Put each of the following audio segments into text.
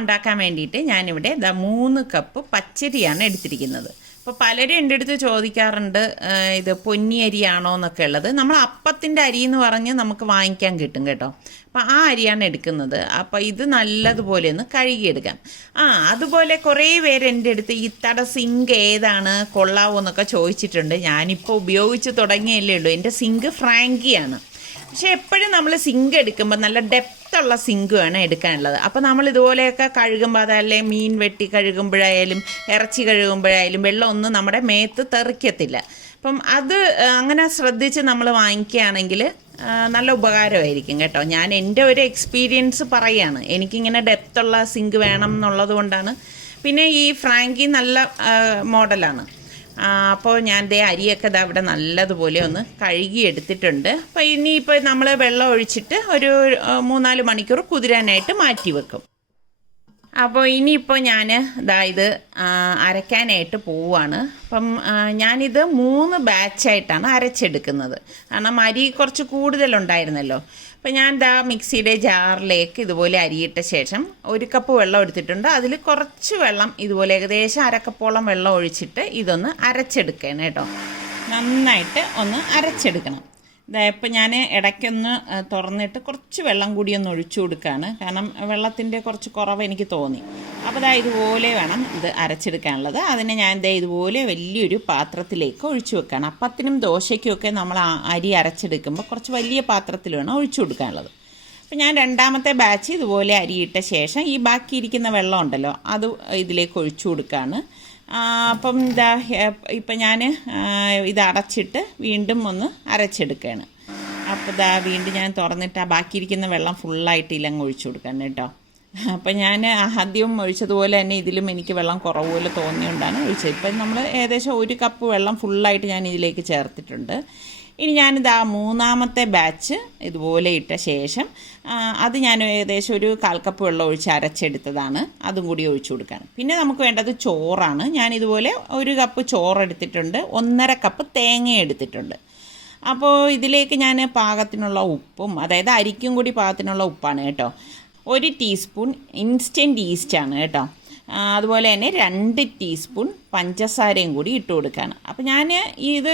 ഉണ്ടാക്കാൻ വേണ്ടിയിട്ട് ഞാനിവിടെ 3 കപ്പ് പച്ചരിയാണ് എടുത്തിരിക്കുന്നത്. അപ്പോൾ പലരും എൻ്റെ അടുത്ത് ചോദിക്കാറുണ്ട് ഇത് പൊന്നി അരിയാണോ എന്നൊക്കെ ഉള്ളത്. നമ്മൾ അപ്പത്തിൻ്റെ അരി എന്ന് പറഞ്ഞ് നമുക്ക് വാങ്ങിക്കാൻ കിട്ടും കേട്ടോ. അപ്പോൾ ആ അരിയാണ് എടുക്കുന്നത്. അപ്പോൾ ഇത് നല്ലതുപോലെ ഒന്ന് കഴുകിയെടുക്കാം. അതുപോലെ കുറേ പേര് എൻ്റെ അടുത്ത് ഇത്തട സിങ്ക് ഏതാണ് കൊള്ളാവോ എന്നൊക്കെ ചോദിച്ചിട്ടുണ്ട്. ഞാനിപ്പോൾ ഉപയോഗിച്ച് തുടങ്ങിയല്ലേ ഉള്ളൂ. എൻ്റെ സിങ്ക് ഫ്രാങ്കിയാണ്. പക്ഷെ എപ്പോഴും നമ്മൾ സിങ്ക് എടുക്കുമ്പോൾ നല്ല ഡെപ്തുള്ള സിങ്ക് വേണം എടുക്കാനുള്ളത്. അപ്പോൾ നമ്മൾ ഇതുപോലെയൊക്കെ കഴുകുമ്പോൾ അതല്ലേ മീൻ വെട്ടി കഴുകുമ്പോഴായാലും ഇറച്ചി കഴുകുമ്പോഴായാലും വെള്ളമൊന്നും നമ്മുടെ മേത്ത് തെറിക്കത്തില്ല. അപ്പം അത് അങ്ങനെ ശ്രദ്ധിച്ച് നമ്മൾ വാങ്ങിക്കുകയാണെങ്കിൽ നല്ല ഉപകാരമായിരിക്കും കേട്ടോ. ഞാൻ എൻ്റെ ഒരു എക്സ്പീരിയൻസ് പറയുകയാണ്. എനിക്കിങ്ങനെ ഡെപ്തുള്ള സിങ്ക് വേണം എന്നുള്ളത് കൊണ്ടാണ്. പിന്നെ ഈ ഫ്രാങ്കി നല്ല മോഡലാണ്. അപ്പോൾ ഞാൻ അരിയൊക്കെ ഇവിടെ നല്ലതുപോലെ ഒന്ന് കഴുകി എടുത്തിട്ടുണ്ട്. അപ്പോൾ ഇനിയിപ്പോൾ നമ്മൾ വെള്ളം ഒഴിച്ചിട്ട് ഒരു 3-4 മണിക്കൂർ കുതിരാനായിട്ട് മാറ്റി വെക്കും. അപ്പോൾ ഇനിയിപ്പോൾ ഞാൻ ഇത് അരയ്ക്കാനായിട്ട് പോവുകയാണ്. അപ്പം ഞാനിത് 3 ബാച്ചായിട്ടാണ് അരച്ചെടുക്കുന്നത്. കാരണം അരി കുറച്ച് കൂടുതലുണ്ടായിരുന്നല്ലോ. അപ്പം ഞാൻ മിക്സിയുടെ ജാറിലേക്ക് ഇതുപോലെ അരിയിട്ട ശേഷം 1 കപ്പ് വെള്ളം എടുത്തിട്ടുണ്ട്. അതിൽ കുറച്ച് വെള്ളം ഇതുപോലെ ഏകദേശം 1/2 കപ്പോളം വെള്ളം ഒഴിച്ചിട്ട് ഇതൊന്ന് അരച്ചെടുക്കണം കേട്ടോ. നന്നായിട്ട് ഒന്ന് അരച്ചെടുക്കണം. ഇപ്പം ഞാൻ ഇടയ്ക്കൊന്ന് തുറന്നിട്ട് കുറച്ച് വെള്ളം കൂടി ഒന്ന് ഒഴിച്ചു കൊടുക്കുകയാണ്. കാരണം വെള്ളത്തിൻ്റെ കുറച്ച് കുറവ് എനിക്ക് തോന്നി. അപ്പോൾ ഇതുപോലെ വേണം ഇത് അരച്ചെടുക്കാനുള്ളത്. അതിനെ ഞാൻ ഇതുപോലെ വലിയൊരു പാത്രത്തിലേക്ക് ഒഴിച്ചു വെക്കുകയാണ്. അപ്പത്തിനും ദോശയ്ക്കുമൊക്കെ നമ്മൾ അരി അരച്ചെടുക്കുമ്പോൾ കുറച്ച് വലിയ പാത്രത്തിൽ വേണം ഒഴിച്ചു കൊടുക്കാനുള്ളത്. അപ്പം ഞാൻ 2ാമത്തെ ബാച്ച് ഇതുപോലെ അരിയിട്ട ശേഷം ഈ ബാക്കിയിരിക്കുന്ന വെള്ളം ഉണ്ടല്ലോ അത് ഇതിലേക്ക് ഒഴിച്ചു കൊടുക്കുകയാണ്. അപ്പം ഇപ്പം ഞാൻ ഇത് അടച്ചിട്ട് വീണ്ടും ഒന്ന് അരച്ചെടുക്കുകയാണ്. അപ്പോൾ വീണ്ടും ഞാൻ തുറന്നിട്ട് ബാക്കിയിരിക്കുന്ന വെള്ളം ഫുള്ളായിട്ട് ഇലങ്ങ് ഒഴിച്ചു കൊടുക്കാൻ കേട്ടോ. അപ്പം ഞാൻ ആദ്യം ഒഴിച്ചതുപോലെ തന്നെ ഇതിലും എനിക്ക് വെള്ളം കുറവുപോലെ തോന്നിയുകൊണ്ടാണ് ഒഴിച്ചത്. ഇപ്പം നമ്മൾ ഏകദേശം 1 കപ്പ് വെള്ളം ഫുള്ളായിട്ട് ഞാൻ ഇതിലേക്ക് ചേർത്തിട്ടുണ്ട്. ഇനി ഞാനിത് 3ാമത്തെ ബാച്ച് ഇതുപോലെ ഇട്ട ശേഷം അത് ഞാൻ ഏകദേശം ഒരു 1/4 കപ്പ് വെള്ളം ഒഴിച്ച് അരച്ചെടുത്തതാണ്. അതും കൂടി ഒഴിച്ചു കൊടുക്കുകയാണ്. പിന്നെ നമുക്ക് വേണ്ടത് ചോറാണ്. ഞാനിതുപോലെ 1 കപ്പ് ചോറ് എടുത്തിട്ടുണ്ട്. 1.5 കപ്പ് തേങ്ങ എടുത്തിട്ടുണ്ട്. അപ്പോൾ ഇതിലേക്ക് ഞാൻ പാകത്തിനുള്ള ഉപ്പും, അതായത് അരിക്കും കൂടി പാകത്തിനുള്ള ഉപ്പാണ് കേട്ടോ. 1 ടീസ്പൂൺ ഇൻസ്റ്റൻറ്റ് ഈസ്റ്റാണ് കേട്ടോ. അതുപോലെ തന്നെ 2 ടീസ്പൂൺ പഞ്ചസാരയും കൂടി ഇട്ട് കൊടുക്കുകയാണ്. അപ്പോൾ ഞാൻ ഇത്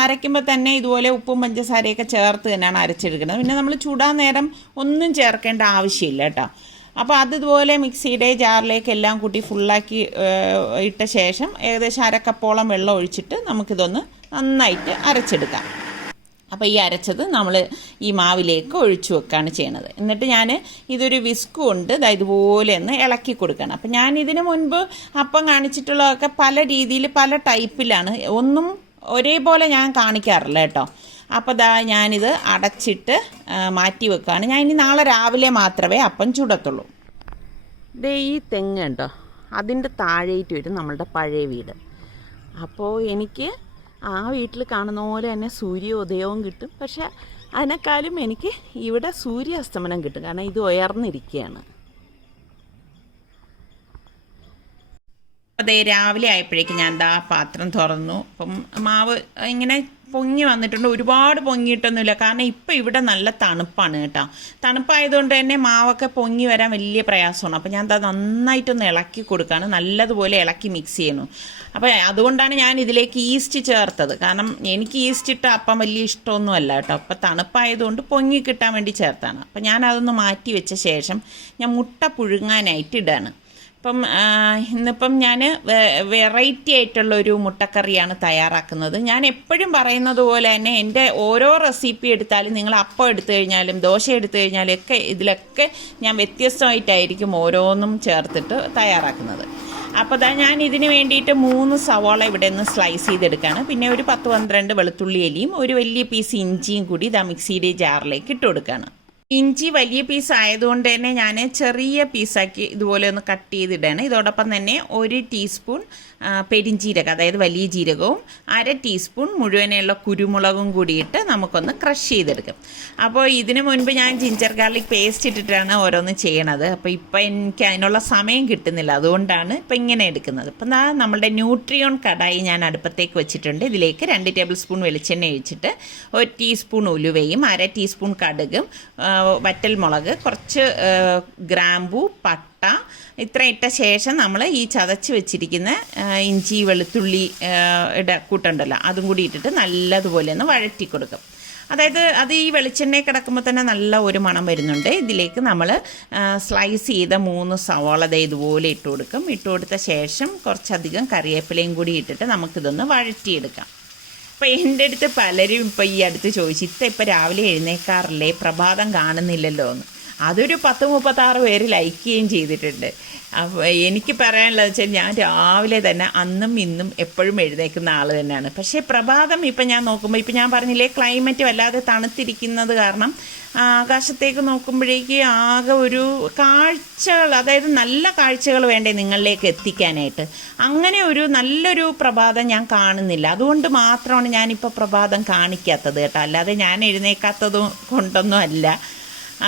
അരയ്ക്കുമ്പോൾ തന്നെ ഇതുപോലെ ഉപ്പും പഞ്ചസാരയൊക്കെ ചേർത്ത് തന്നെയാണ് അരച്ചെടുക്കുന്നത്. പിന്നെ നമ്മൾ ചൂടാൻ നേരം ഒന്നും ചേർക്കേണ്ട ആവശ്യമില്ല കേട്ടോ. അപ്പോൾ അതിതുപോലെ മിക്സിയുടെ ജാറിലേക്ക് എല്ലാം കൂട്ടി ഫുള്ളാക്കി ഇട്ട ശേഷം ഏകദേശം 1/2 കപ്പോളം വെള്ളം ഒഴിച്ചിട്ട് നമുക്കിതൊന്ന് നന്നായിട്ട് അരച്ചെടുക്കാം. അപ്പോൾ ഈ അരച്ചത് നമ്മൾ ഈ മാവിലേക്ക് ഒഴിച്ചു വെക്കുകയാണ് ചെയ്യണത്. എന്നിട്ട് ഞാൻ ഇതൊരു വിസ്ക് കൊണ്ട് ഇതുപോലെ ഒന്ന് ഇളക്കി കൊടുക്കണം. അപ്പം ഞാൻ ഇതിന് മുൻപ് അപ്പം കാണിച്ചിട്ടുള്ളതൊക്കെ പല രീതിയിൽ പല ടൈപ്പിലാണ്. ഒന്നും ഒരേപോലെ ഞാൻ കാണിക്കാറില്ല കേട്ടോ. അപ്പോൾ ഞാനിത് അടച്ചിട്ട് മാറ്റി വെക്കുകയാണ്. ഞാൻ ഇനി നാളെ രാവിലെ മാത്രമേ അപ്പം ചുടത്തുള്ളൂ. ഈ തെങ്ങ് ഉണ്ടോ, അതിൻ്റെ താഴേറ്റ് വരും നമ്മളുടെ പഴയ വീട്. അപ്പോൾ എനിക്ക് ആ വീട്ടിൽ കാണുന്ന പോലെ തന്നെ സൂര്യോദയവും കിട്ടും. പക്ഷെ അതിനേക്കാളും എനിക്ക് ഇവിടെ സൂര്യാസ്തമനം കിട്ടും. കാരണം ഇത് ഉയർന്നിരിക്കുകയാണ്. അപ്പോൾ രാവിലെ ആയപ്പോഴേക്കും ഞാൻ പാത്രം തുറന്നു. അപ്പം മാവ് ഇങ്ങനെ പൊങ്ങി വന്നിട്ടുണ്ട്. ഒരുപാട് പൊങ്ങിയിട്ടൊന്നുമില്ല. കാരണം ഇപ്പം ഇവിടെ നല്ല തണുപ്പാണ് കേട്ടോ. തണുപ്പായതുകൊണ്ട് തന്നെ മാവൊക്കെ പൊങ്ങി വരാൻ വലിയ പ്രയാസമാണ്. അപ്പോൾ ഞാൻ നന്നായിട്ടൊന്ന് ഇളക്കി കൊടുക്കുകയാണ്. നല്ലതുപോലെ ഇളക്കി മിക്സ് ചെയ്യുന്നു. അപ്പോൾ അതുകൊണ്ടാണ് ഞാൻ ഇതിലേക്ക് ഈസ്റ്റ് ചേർത്തത്. കാരണം എനിക്ക് ഈസ്റ്റ് ഇട്ട അപ്പം വലിയ ഇഷ്ടമൊന്നുമല്ല കേട്ടോ. അപ്പോൾ തണുപ്പായതുകൊണ്ട് പൊങ്ങി കിട്ടാൻ വേണ്ടി ചേർത്താണ്. അപ്പോൾ ഞാൻ അതൊന്ന് മാറ്റി വെച്ച ശേഷം ഞാൻ മുട്ട പുഴുങ്ങാനായിട്ട് ഇടാണ്. അപ്പം ഇന്നിപ്പം ഞാൻ വെറൈറ്റി ആയിട്ടുള്ളൊരു മുട്ടക്കറിയാണ് തയ്യാറാക്കുന്നത്. ഞാൻ എപ്പോഴും പറയുന്നത് പോലെ തന്നെ എൻ്റെ ഓരോ റെസിപ്പി എടുത്താലും നിങ്ങൾ അപ്പം എടുത്തു കഴിഞ്ഞാലും ദോശ എടുത്തു കഴിഞ്ഞാലും ഒക്കെ ഇതിലൊക്കെ ഞാൻ വ്യത്യസ്തമായിട്ടായിരിക്കും ഓരോന്നും ചേർത്തിട്ട് തയ്യാറാക്കുന്നത്. അപ്പോൾ ഞാൻ ഇതിന് വേണ്ടിയിട്ട് 3 സവാള ഇവിടെ നിന്ന് സ്ലൈസ് ചെയ്തെടുക്കുകയാണ്. പിന്നെ ഒരു 10-12 വെളുത്തുള്ളി അലിയും ഒരു വലിയ പീസ് ഇഞ്ചിയും കൂടി മിക്സിയുടെ ജാറിലേക്ക് ഇട്ട് കൊടുക്കുകയാണ്. ഇഞ്ചി വലിയ പീസ് ആയതുകൊണ്ട് തന്നെ ഞാൻ ചെറിയ പീസാക്കി ഇതുപോലെ ഒന്ന് കട്ട് ചെയ്തിടാണ്. ഇതോടൊപ്പം തന്നെ 1 ടീസ്പൂൺ പെരിഞ്ജീരകം, അതായത് വലിയ ജീരകവും 1/2 ടീസ്പൂൺ മുഴുവനുള്ള കുരുമുളകും കൂടിയിട്ട് നമുക്കൊന്ന് ക്രഷ് ചെയ്തെടുക്കും. അപ്പോൾ ഇതിനു മുൻപ് ഞാൻ ജിഞ്ചർ ഗാർലിക് പേസ്റ്റ് ഇട്ടിട്ടാണ് ഓരോന്ന് ചെയ്യണത്. അപ്പോൾ ഇപ്പം എനിക്ക് അതിനുള്ള സമയം കിട്ടുന്നില്ല. അതുകൊണ്ടാണ് ഇപ്പം ഇങ്ങനെ എടുക്കുന്നത്. അപ്പം നമ്മളുടെ ന്യൂട്രിയോൺ കടായി ഞാൻ അടുപ്പത്തേക്ക് വെച്ചിട്ടുണ്ട്. ഇതിലേക്ക് 2 ടേബിൾ സ്പൂൺ വെളിച്ചെണ്ണ ഒഴിച്ചിട്ട് 1 ടീസ്പൂൺ ഉലുവയും 1/2 ടീസ്പൂൺ കടുകും വറ്റൽമുളക്, കുറച്ച് ഗ്രാമ്പൂ, പട്ട, ഇത്ര ഇട്ട ശേഷം നമ്മൾ ഈ ചതച്ച് വെച്ചിരിക്കുന്ന ഇഞ്ചി വെളുത്തുള്ളി കൂട്ടുണ്ടല്ലോ അതും കൂടി ഇട്ടിട്ട് നല്ലതുപോലെ ഒന്ന് വഴറ്റി കൊടുക്കും. അതായത് അത് ഈ വെളിച്ചെണ്ണയിൽ കിടക്കുമ്പോൾ തന്നെ നല്ല ഒരു മണം വരുന്നുണ്ട്. ഇതിലേക്ക് നമ്മൾ സ്ലൈസ് ചെയ്ത 3 സവാള ഇതുപോലെ ഇട്ട് കൊടുക്കും. ഇട്ട് കൊടുത്ത ശേഷം കുറച്ചധികം കറിവേപ്പിലയും കൂടി ഇട്ടിട്ട് നമുക്കിതൊന്ന് വഴറ്റിയെടുക്കാം. അപ്പോൾ എൻ്റെ അടുത്ത് പലരും ഇപ്പോൾ ഈ അടുത്ത് ചോദിച്ചു, ഇപ്പോൾ രാവിലെ എഴുന്നേക്കാറില്ലേ, പ്രഭാതം കാണുന്നില്ലല്ലോ എന്ന്. അതൊരു 10-36 പേര് ലൈക്ക് ചെയ്യുകയും ചെയ്തിട്ടുണ്ട്. അപ്പോൾ എനിക്ക് പറയാനുള്ളത് വെച്ചാൽ ഞാൻ രാവിലെ തന്നെ അന്നും ഇന്നും എപ്പോഴും എഴുന്നേൽക്കുന്ന ആൾ തന്നെയാണ്. പക്ഷേ പ്രഭാതം ഇപ്പം ഞാൻ നോക്കുമ്പോൾ, ഇപ്പം ഞാൻ പറഞ്ഞില്ലേ ക്ലൈമറ്റ് വല്ലാതെ തണുത്തിരിക്കുന്നത് കാരണം ആകാശത്തേക്ക് നോക്കുമ്പോഴേക്ക് ആകെ ഒരു കാഴ്ചകൾ, അതായത് നല്ല കാഴ്ചകൾ വേണ്ടേ നിങ്ങളിലേക്ക് എത്തിക്കാനായിട്ട്. അങ്ങനെ ഒരു നല്ലൊരു പ്രഭാതം ഞാൻ കാണുന്നില്ല. അതുകൊണ്ട് മാത്രമാണ് ഞാനിപ്പോൾ പ്രഭാതം കാണിക്കാത്തത് കേട്ടോ, അല്ലാതെ ഞാൻ എഴുന്നേൽക്കാത്തത് കൊണ്ടൊന്നും അല്ല.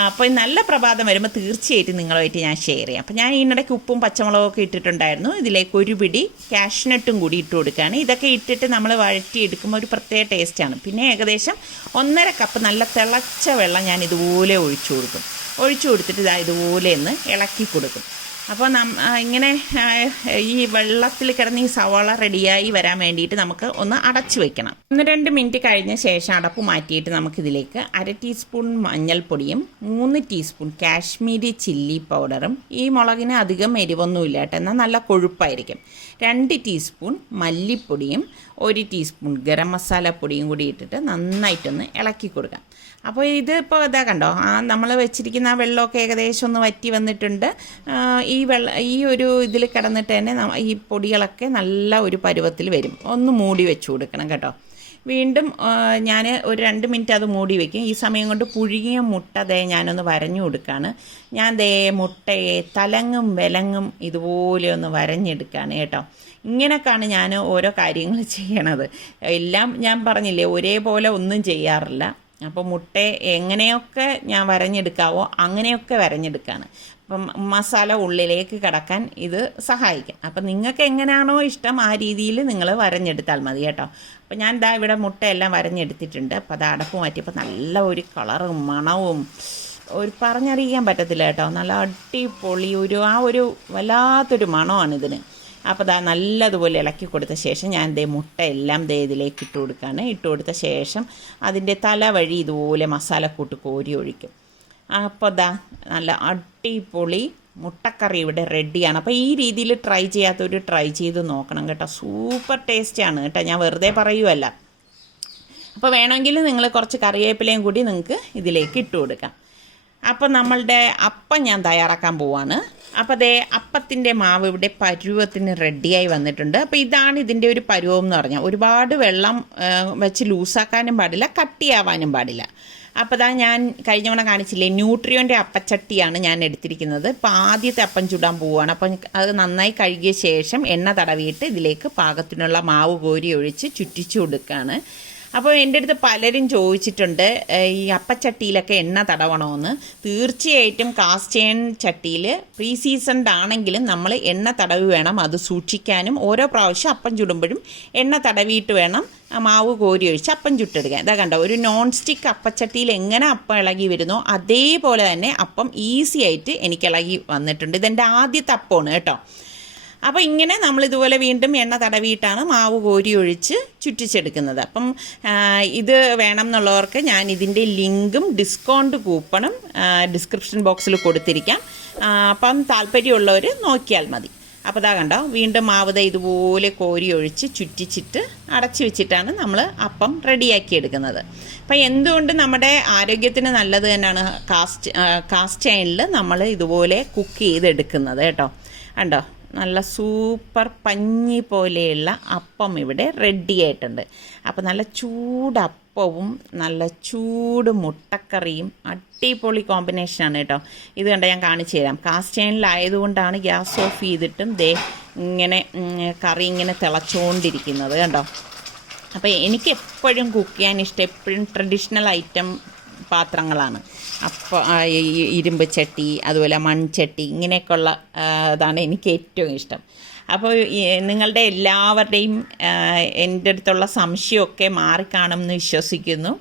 അപ്പോൾ നല്ല പ്രഭാതം വരുമ്പോൾ തീർച്ചയായിട്ടും നിങ്ങളുമായിട്ട് ഞാൻ ഷെയർ ചെയ്യാം. അപ്പോൾ ഞാൻ ഇതിനിടയ്ക്ക് ഉപ്പും പച്ചമുളകൊക്കെ ഇട്ടിട്ടുണ്ടായിരുന്നു. ഇതിലേക്ക് ഒരു പിടി കാഷ്നട്ടും കൂടി ഇട്ട് കൊടുക്കുകയാണ്. ഇതൊക്കെ ഇട്ടിട്ട് നമ്മൾ വഴറ്റിയെടുക്കുമ്പോൾ ഒരു പ്രത്യേക ടേസ്റ്റാണ്. പിന്നെ ഏകദേശം 1.5 കപ്പ് നല്ല തിളച്ച വെള്ളം ഞാൻ ഇതുപോലെ ഒഴിച്ചു കൊടുക്കും. ഒഴിച്ചു കൊടുത്തിട്ട് ഇതുപോലെ ഒന്ന് ഇളക്കി കൊടുക്കും. അപ്പോൾ ഇങ്ങനെ ഈ വെള്ളത്തിൽ കിടന്ന് ഈ സവാള റെഡിയായി വരാൻ വേണ്ടിയിട്ട് നമുക്ക് ഒന്ന് അടച്ചു വെക്കണം. 1-2 മിനിറ്റ് കഴിഞ്ഞ ശേഷം അടപ്പ് മാറ്റിയിട്ട് നമുക്കിതിലേക്ക് 1/2 ടീസ്പൂൺ മഞ്ഞൾപ്പൊടിയും 3 ടീസ്പൂൺ കാശ്മീരി ചില്ലി പൗഡറും, ഈ മുളകിന് അധികം എരിവൊന്നുമില്ല കേട്ടോ, എന്നാൽ നല്ല കൊഴുപ്പായിരിക്കും, 2 ടീസ്പൂൺ മല്ലിപ്പൊടിയും 1 ടീസ്പൂൺ ഗരം മസാല പൊടിയും കൂടി ഇട്ടിട്ട് നന്നായിട്ടൊന്ന് ഇളക്കി കൊടുക്കാം. അപ്പോൾ ഇതിപ്പോൾ ഇതാ കണ്ടോ, നമ്മൾ വെച്ചിരിക്കുന്ന ആ വെള്ളമൊക്കെ ഏകദേശം ഒന്ന് വറ്റി വന്നിട്ടുണ്ട്. ഈ ഒരു ഇതിൽ കിടന്നിട്ട് തന്നെ ഈ പൊടികളൊക്കെ നല്ല ഒരു പരുവത്തിൽ വരും. ഒന്ന് മൂടി വെച്ച് കൊടുക്കണം കേട്ടോ. വീണ്ടും ഞാൻ ഒരു 2 മിനിറ്റ് അത് മൂടി വയ്ക്കും. ഈ സമയം കൊണ്ട് പുഴുങ്ങിയ മുട്ട ഞാനൊന്ന് വരഞ്ഞു കൊടുക്കുകയാണ്. ഞാൻ മുട്ടയെ തലങ്ങും വിലങ്ങും ഇതുപോലെ ഒന്ന് വരഞ്ഞെടുക്കുകയാണ് കേട്ടോ. ഇങ്ങനെയൊക്കെയാണ് ഞാൻ ഓരോ കാര്യങ്ങൾ ചെയ്യണത്. എല്ലാം ഞാൻ പറഞ്ഞില്ലേ ഒരേപോലെ ഒന്നും ചെയ്യാറില്ല. അപ്പോൾ മുട്ടയെ എങ്ങനെയൊക്കെ ഞാൻ വരഞ്ഞെടുക്കാവോ അങ്ങനെയൊക്കെ വരഞ്ഞെടുക്കുകയാണ്. അപ്പം മസാല ഉള്ളിലേക്ക് കിടക്കാൻ ഇത് സഹായിക്കും. അപ്പം നിങ്ങൾക്ക് എങ്ങനെയാണോ ഇഷ്ടം ആ രീതിയിൽ നിങ്ങൾ വരഞ്ഞെടുത്താൽ മതി കേട്ടോ. അപ്പോൾ ഞാൻ ഇവിടെ മുട്ടയെല്ലാം വരഞ്ഞെടുത്തിട്ടുണ്ട്. അപ്പോൾ അത് അടപ്പ് മാറ്റിയപ്പോൾ നല്ല ഒരു കളറും മണവും ഒരു പറഞ്ഞറിയിക്കാൻ പറ്റത്തില്ല കേട്ടോ. നല്ല അടിപൊളി ആ ഒരു വല്ലാത്തൊരു മണമാണ് ഇതിന്. അപ്പോൾ നല്ലതുപോലെ ഇളക്കി കൊടുത്ത ശേഷം ഞാൻ മുട്ട എല്ലാം ഇതിലേക്ക് ഇട്ട് കൊടുക്കുകയാണ്. ഇട്ട് കൊടുത്ത ശേഷം അതിൻ്റെ തല വഴി ഇതുപോലെ മസാലക്കൂട്ട് കോരി ഒഴിക്കും. അപ്പോൾ നല്ല അടിപൊളി മുട്ടക്കറി ഇവിടെ റെഡിയാണ്. അപ്പോൾ ഈ രീതിയിൽ ട്രൈ ചെയ്യാത്തവർ ട്രൈ ചെയ്ത് നോക്കണം കേട്ടോ. സൂപ്പർ ടേസ്റ്റാണ് കേട്ടോ, ഞാൻ വെറുതെ പറയുമല്ല. അപ്പോൾ വേണമെങ്കിൽ നിങ്ങൾ കുറച്ച് കറിവേപ്പിലയും കൂടി നിങ്ങൾക്ക് ഇതിലേക്ക് ഇട്ട് കൊടുക്കാം. അപ്പം നമ്മളുടെ അപ്പം ഞാൻ തയ്യാറാക്കാൻ പോവാണ്. അപ്പോൾ അപ്പത്തിൻ്റെ മാവ് ഇവിടെ പരുവത്തിന് റെഡിയായി വന്നിട്ടുണ്ട്. അപ്പോൾ ഇതാണ് ഇതിൻ്റെ ഒരു പരുവം എന്ന് പറഞ്ഞാൽ, ഒരുപാട് വെള്ളം വെച്ച് ലൂസാക്കാനും പാടില്ല, കട്ടിയാവാനും പാടില്ല. അപ്പോൾ ഞാൻ കഴിഞ്ഞ തവണ കാണിച്ചില്ലേ ന്യൂട്രിയോൻ്റെ അപ്പച്ചട്ടിയാണ് ഞാൻ എടുത്തിരിക്കുന്നത്. ഇപ്പോൾ ആദ്യത്തെ അപ്പം ചുടാൻ പോവുകയാണ്. അപ്പം അത് നന്നായി കഴുകിയ ശേഷം എണ്ണ തടവിയിട്ട് ഇതിലേക്ക് പാകത്തിനുള്ള മാവ് കോരി ഒഴിച്ച് ചുറ്റിച്ചു കൊടുക്കുകയാണ്. അപ്പോൾ എൻ്റെ അടുത്ത് പലരും ചോദിച്ചിട്ടുണ്ട് ഈ അപ്പച്ചട്ടിയിലൊക്കെ എണ്ണ തടവണമെന്ന്. തീർച്ചയായിട്ടും കാസ്റ്റ് അയൺ ചട്ടിയിൽ പ്രീ സീസൺഡ് ആണെങ്കിലും നമ്മൾ എണ്ണ തടവി വേണം അത് സൂക്ഷിക്കാനും. ഓരോ പ്രാവശ്യം അപ്പം ചുടുമ്പോഴും എണ്ണ തടവിയിട്ട് വേണം മാവ് കോരി ഒഴിച്ച് അപ്പം ചുട്ടെടുക്കാൻ. ഇതാ കണ്ടോ, ഒരു നോൺ സ്റ്റിക്ക് അപ്പച്ചട്ടിയിൽ എങ്ങനെ അപ്പം ഇളകി വരുന്നോ അതേപോലെ തന്നെ അപ്പം ഈസി ആയിട്ട് എനിക്ക് ഇളകി വന്നിട്ടുണ്ട്. ഇതെൻ്റെ ആദ്യത്തെ അപ്പമാണ് കേട്ടോ. അപ്പോൾ ഇങ്ങനെ നമ്മളിതുപോലെ വീണ്ടും എണ്ണ തടവിയിട്ടാണ് മാവ് കോരി ഒഴിച്ച് ചുറ്റിച്ചെടുക്കുന്നത്. അപ്പം ഇത് വേണം എന്നുള്ളവർക്ക് ഞാൻ ഇതിൻ്റെ ലിങ്കും ഡിസ്കൗണ്ട് കൂപ്പണും ഡിസ്ക്രിപ്ഷൻ ബോക്സിൽ കൊടുത്തിരിക്കാം. അപ്പം താല്പര്യമുള്ളവർ നോക്കിയാൽ മതി. അപ്പോൾ കണ്ടോ, വീണ്ടും മാവ് ഇതുപോലെ കോരി ഒഴിച്ച് ചുറ്റിച്ചിട്ട് അടച്ചു വെച്ചിട്ടാണ് നമ്മൾ അപ്പം റെഡിയാക്കി എടുക്കുന്നത്. അപ്പം എന്തുകൊണ്ട് നമ്മുടെ ആരോഗ്യത്തിന് നല്ലത് തന്നെയാണ് കാസ്റ്റ് അയണിൽ നമ്മൾ ഇതുപോലെ കുക്ക് ചെയ്തെടുക്കുന്നത് കേട്ടോ. കണ്ടോ, നല്ല സൂപ്പർ പഞ്ഞി പോലെയുള്ള അപ്പം ഇവിടെ റെഡി ആയിട്ടുണ്ട്. അപ്പോൾ നല്ല ചൂടപ്പവും നല്ല ചൂട് മുട്ടക്കറിയും അടിപൊളി കോമ്പിനേഷനാണ് കേട്ടോ. ഇത് കണ്ട ഞാൻ കാണിച്ചു തരാം. കാസ്റ്റ് അയണിലായതുകൊണ്ടാണ് ഗ്യാസ് ഓഫ് ചെയ്തിട്ടും ഇങ്ങനെ കറി ഇങ്ങനെ തിളച്ചുകൊണ്ടിരിക്കുന്നത് കണ്ടോ. അപ്പോൾ എനിക്ക് എപ്പോഴും കുക്ക് ചെയ്യാൻ ഇഷ്ടം എപ്പോഴും ട്രഡീഷണൽ ഐറ്റം പാത്രങ്ങളാണ്. അപ്പോൾ ഇരുമ്പ് ചട്ടി അതുപോലെ മൺചട്ടി ഇങ്ങനെയൊക്കെയുള്ള ഇതാണ് എനിക്ക് ഏറ്റവും ഇഷ്ടം. അപ്പോൾ നിങ്ങളുടെ എല്ലാവരുടെയും എൻ്റെ അടുത്തുള്ള സംശയമൊക്കെ മാറിക്കാണുമെന്ന് വിശ്വസിക്കുന്നു.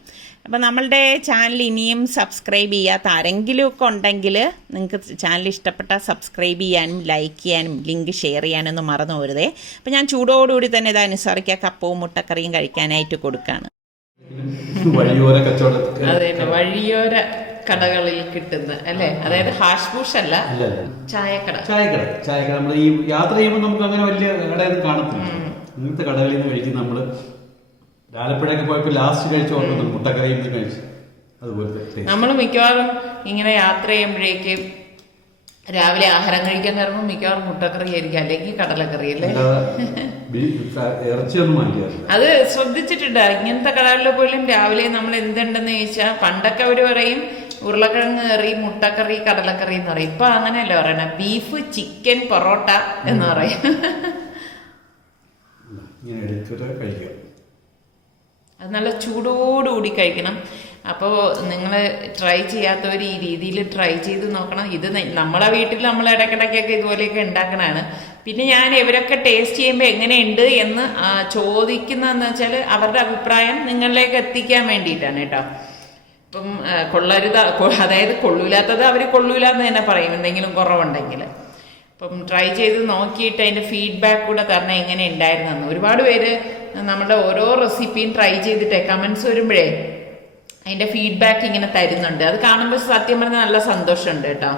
അപ്പോൾ നമ്മളുടെ ചാനൽ ഇനിയും സബ്സ്ക്രൈബ് ചെയ്യാത്ത ആരെങ്കിലും ഒക്കെ ഉണ്ടെങ്കിൽ നിങ്ങൾക്ക് ചാനൽ ഇഷ്ടപ്പെട്ടാൽ സബ്സ്ക്രൈബ് ചെയ്യാനും ലൈക്ക് ചെയ്യാനും ലിങ്ക് ഷെയർ ചെയ്യാനൊന്നും മറന്നു പോരുതേ. അപ്പോൾ ഞാൻ ചൂടോടുകൂടി തന്നെ ഇത് അനുസരിക്കുക കപ്പവും മുട്ടക്കറിയും കഴിക്കാനായിട്ട് കൊടുക്കുകയാണ്. അതെ, വഴിയോര കടകളിൽ കിട്ടുന്ന അല്ലേ, അതായത് ഹാഷ് ബൂഷ് അല്ല, ചായക്കട. നമ്മൾ ഈ യാത്ര ചെയ്യുമ്പോൾ നമുക്ക് അങ്ങനെ വലിയ കടയൊന്നും കാണത്തില്ല. ഇങ്ങനത്തെ കടകളിൽ നിന്ന് കഴിക്കും. നമ്മള് ആലപ്പുഴയൊക്കെ പോയപ്പോ ലാസ്റ്റ് കഴിച്ച ഓർമ്മ മുട്ടക്കറിയും കഴിച്ചു. അതുപോലത്തെ നമ്മൾ മിക്കവാറും ഇങ്ങനെ യാത്ര ചെയ്യുമ്പോഴേക്ക് രാവിലെ ആഹാരം കഴിക്കാൻ നേരമ്പോൾ മിക്കവാറും മുട്ടക്കറി ആയിരിക്കും, അല്ലെങ്കിൽ കടലക്കറി അല്ലേ. അത് ശ്രദ്ധിച്ചിട്ടുണ്ട്. ഇങ്ങനത്തെ കടകളിൽ പോലും രാവിലെ നമ്മൾ എന്തുണ്ടെന്ന് ചോദിച്ചാൽ പണ്ടൊക്കെ അവര് പറയും ഉരുളക്കിഴങ്ങ് കറി, മുട്ടക്കറി, കടലക്കറി എന്ന് പറയും. ഇപ്പൊ അങ്ങനെയല്ല പറയണ, ബീഫ്, ചിക്കൻ, പൊറോട്ട എന്ന് പറയും. അത് നല്ല ചൂടോടുകൂടി കഴിക്കണം. അപ്പോൾ നിങ്ങൾ ട്രൈ ചെയ്യാത്തവർ ഈ രീതിയിൽ ട്രൈ ചെയ്ത് നോക്കണം. ഇത് നമ്മളെ വീട്ടിൽ നമ്മൾ ഇടയ്ക്കിടയ്ക്കൊക്കെ ഇതുപോലെയൊക്കെ ഉണ്ടാക്കണതാണ്. പിന്നെ ഞാൻ ഇവരൊക്കെ ടേസ്റ്റ് ചെയ്യുമ്പോൾ എങ്ങനെയുണ്ട് എന്ന് ചോദിക്കുന്നതെന്ന് വെച്ചാൽ അവരുടെ അഭിപ്രായം നിങ്ങളിലേക്ക് എത്തിക്കാൻ വേണ്ടിയിട്ടാണ് കേട്ടോ. ഇപ്പം അതായത് കൊള്ളൂലാത്തത് അവർ കൊള്ളൂലെന്ന് തന്നെ പറയും, എന്തെങ്കിലും കുറവുണ്ടെങ്കിൽ. അപ്പം ട്രൈ ചെയ്ത് നോക്കിയിട്ട് അതിൻ്റെ ഫീഡ്ബാക്ക് കൂടെ തരണം, എങ്ങനെ ഉണ്ടായിരുന്നെന്ന്. ഒരുപാട് പേര് നമ്മുടെ ഓരോ റെസിപ്പിയും ട്രൈ ചെയ്തിട്ട് കമൻസ് വരുമ്പോഴേ അതിൻ്റെ ഫീഡ്ബാക്ക് ഇങ്ങനെ തരുന്നുണ്ട്. അത് കാണുമ്പോൾ സത്യം പറഞ്ഞാൽ നല്ല സന്തോഷമുണ്ട് കേട്ടോ.